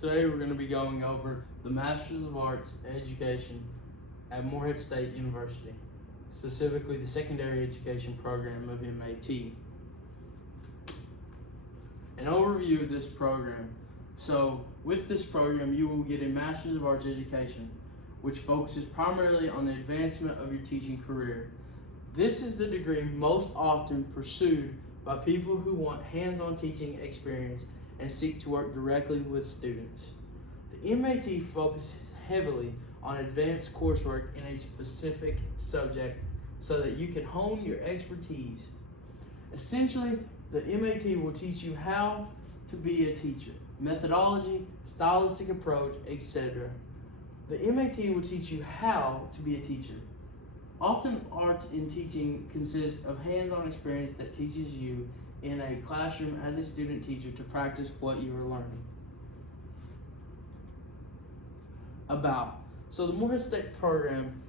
Today we're going to be going over the Masters of Arts in Education at Morehead State University, specifically the Secondary Education Program of MAT. An overview of this program. So with this program you will get a Masters of Arts Education, which focuses primarily on the advancement of your teaching career. This is the degree most often pursued by people who want hands-on teaching experience and seek to work directly with students. The MAT focuses heavily on advanced coursework in a specific subject so that you can hone your expertise. Essentially, the MAT will teach you how to be a teacher, methodology, stylistic approach, etc. The MAT will teach you how to be a teacher. Often, arts in teaching consists of hands-on experience that teaches you in a classroom as a student teacher to practice what you are learning. So the Morehead State program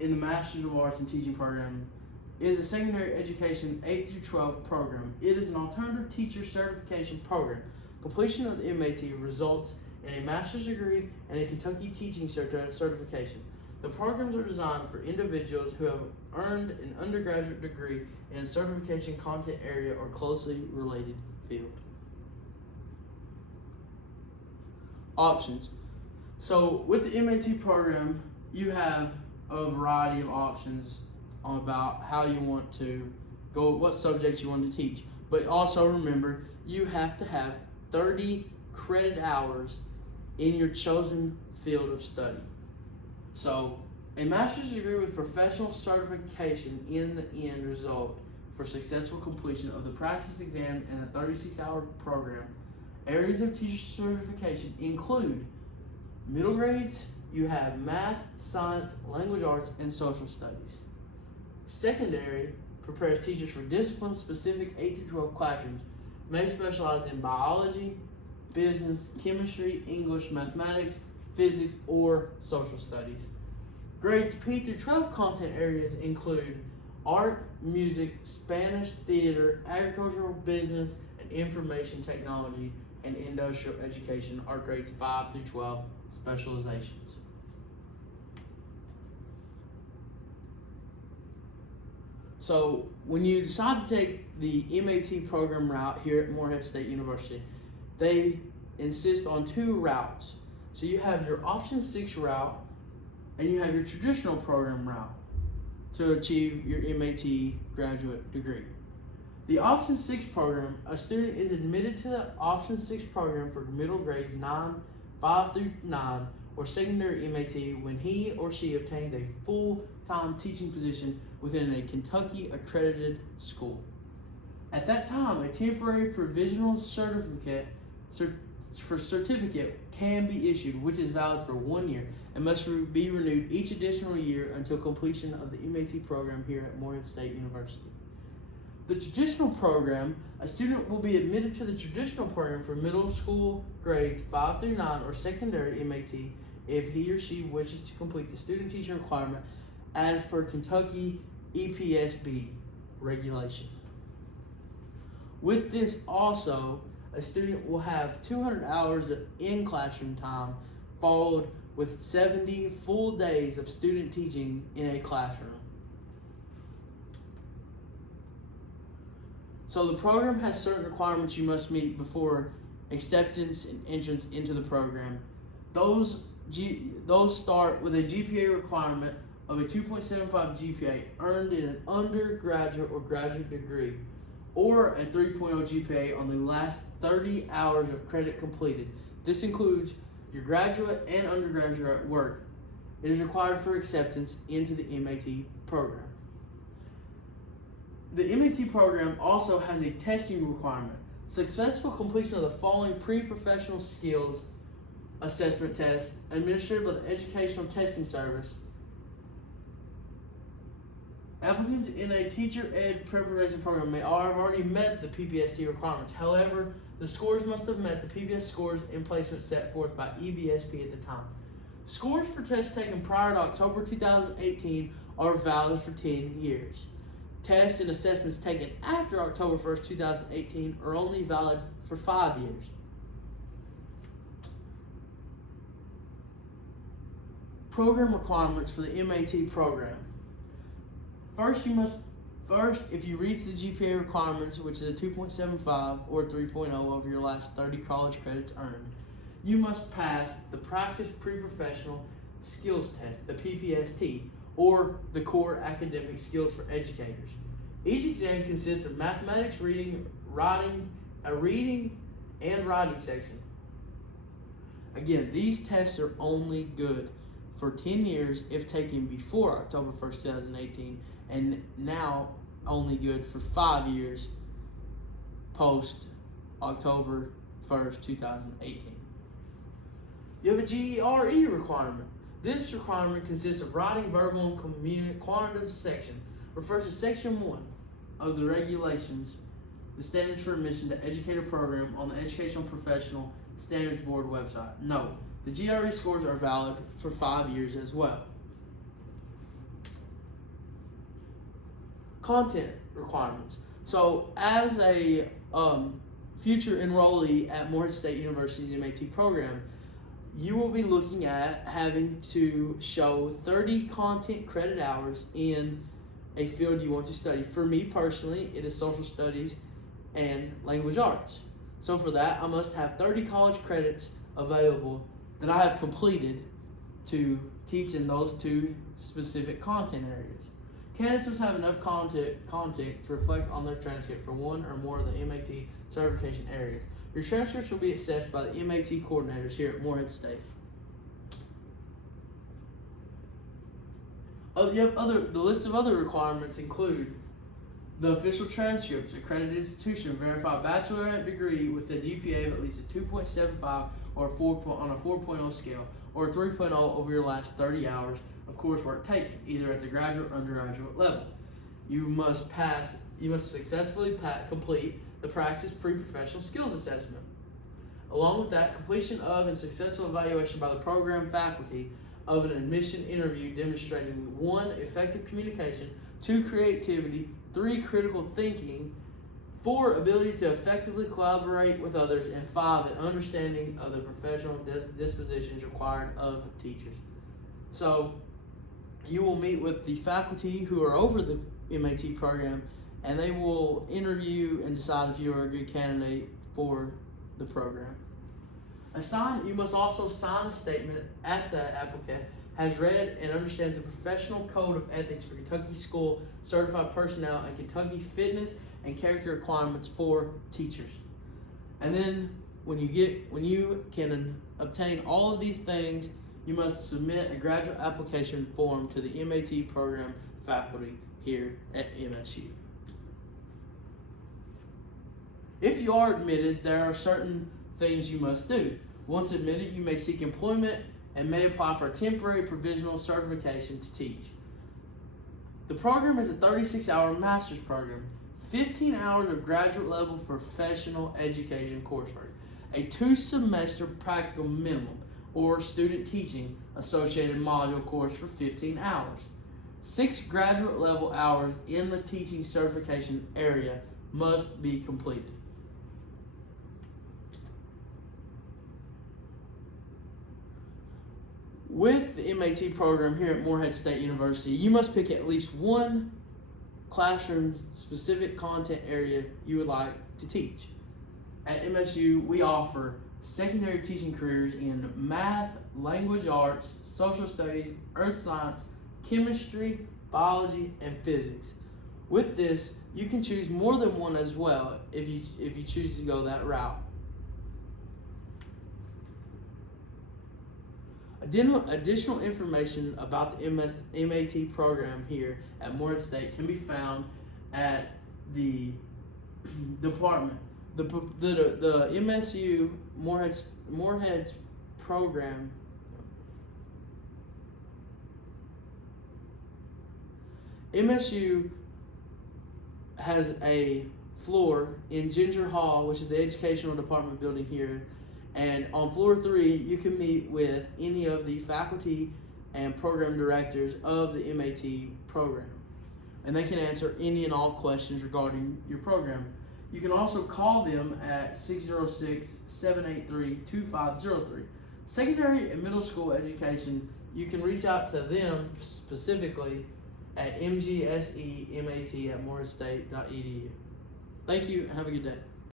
in the Masters of Arts in Teaching program is a secondary education 8 through 12 program. It is an alternative teacher certification program. Completion of the MAT results in a master's degree and a Kentucky teaching certification. The programs are designed for individuals who have earned an undergraduate degree in a certification content area or closely related field. Options. So with the MAT program, you have a variety of options about how you want to go, what subjects you want to teach. But also remember, you have to have 30 credit hours in your chosen field of study. So, a master's degree with professional certification in the end result for successful completion of the practice exam and a 36-hour program. Areas of teacher certification include middle grades, you have math, science, language arts, and social studies. Secondary prepares teachers for discipline-specific 8 to 12 classrooms, may specialize in biology, business, chemistry, English, mathematics, physics, or social studies. Grades P through 12 content areas include art, music, Spanish, theater, agricultural, business, and information technology, and industrial education are grades 5 through 12 specializations. So when you decide to take the MAT program route here at Morehead State University, they insist on 2 routes. So you have your option 6 route and you have your traditional program route to achieve your MAT graduate degree. The option 6 program, a student is admitted to the option 6 program for middle grades 5 through 9 or secondary MAT when he or she obtains a full-time teaching position within a Kentucky accredited school. At that time, a temporary provisional certificate can be issued, which is valid for 1 year and must be renewed each additional year until completion of the MAT program here at Morehead State University. The traditional program, a student will be admitted to the traditional program for middle school grades 5 through 9 or secondary MAT if he or she wishes to complete the student teaching requirement as per Kentucky EPSB regulation. With this also, a student will have 200 hours of in-classroom time followed with 70 full days of student teaching in a classroom. So the program has certain requirements you must meet before acceptance and entrance into the program. Those start with a GPA requirement of a 2.75 GPA earned in an undergraduate or graduate degree, or a 3.0 GPA on the last 30 hours of credit completed. This includes your graduate and undergraduate work. It is required for acceptance into the MAT program. The MAT program also has a testing requirement. Successful completion of the following pre-professional skills assessment tests administered by the Educational Testing Service. Applicants in a teacher ed preparation program may have already met the PPST requirements. However, the scores must have met the PBS scores and placement set forth by EBSP at the time. Scores for tests taken prior to October 2018 are valid for 10 years. Tests and assessments taken after October 1st, 2018 are only valid for 5 years. program requirements for the MAT program. First, if you reach the GPA requirements, which is a 2.75 or 3.0 over your last 30 college credits earned, you must pass the Practice Pre-Professional Skills Test, the PPST, or the Core Academic Skills for Educators. Each exam consists of mathematics, reading, a reading and writing section. Again, these tests are only good for 10 years if taken before October 1st, 2018, and now only good for 5 years post October 1st, 2018. You have a GRE requirement. This requirement consists of writing, verbal, and quantitative section. Refers to Section 1 of the regulations, the standards for admission to educator program on the Educational Professional Standards Board website. Note, the GRE scores are valid for 5 years as well. Content requirements. So as a future enrollee at Morehead State University's MAT program, you will be looking at having to show 30 content credit hours in a field you want to study. For me personally, it is social studies and language arts. So for that, I must have 30 college credits available that I have completed to teach in those two specific content areas. Candidates must have enough content to reflect on their transcript for one or more of the MAT certification areas. Your transcripts will be assessed by the MAT coordinators here at Morehead State. The list of other requirements include the official transcripts, accredited institution, verify bachelorette degree with a GPA of at least a 2.75 or on a 4.0 scale, or a 3.0 over your last 30 hours of coursework taken, either at the graduate or undergraduate level. You must successfully complete the Practice Pre-Professional Skills Assessment. Along with that, completion of and successful evaluation by the program faculty of an admission interview demonstrating 1, effective communication, 2, creativity, 3, critical thinking, 4, ability to effectively collaborate with others, and 5, an understanding of the professional dispositions required of teachers. So, you will meet with the faculty who are over the MAT program, and they will interview and decide if you are a good candidate for the program. You must also sign a statement at the applicant has read and understands the professional code of ethics for Kentucky school certified personnel and Kentucky fitness and character requirements for teachers. And then when you can obtain all of these things, you must submit a graduate application form to the MAT program faculty here at MSU. If you are admitted, there are certain things you must do. Once admitted, you may seek employment and may apply for a temporary provisional certification to teach. The program is a 36-hour master's program, 15 hours of graduate level professional education coursework, a 2-semester practical minimum or student teaching associated module course for 15 hours. 6 graduate level hours in the teaching certification area must be completed. With the MAT program here at Morehead State University, you must pick at least one classroom-specific content area you would like to teach. At MSU, we offer secondary teaching careers in math, language arts, social studies, earth science, chemistry, biology, and physics. With this, you can choose more than one as well if you choose to go that route. Additional information about the MAT program here at Morehead State can be found at the department. The MSU Morehead's program. MSU has a floor in Ginger Hall, which is the educational department building here. And on floor 3, you can meet with any of the faculty and program directors of the MAT program. And they can answer any and all questions regarding your program. You can also call them at 606-783-2503. Secondary and middle school education you can reach out to them specifically at mgsemat@moreheadstate.edu. Thank you, and have a good day.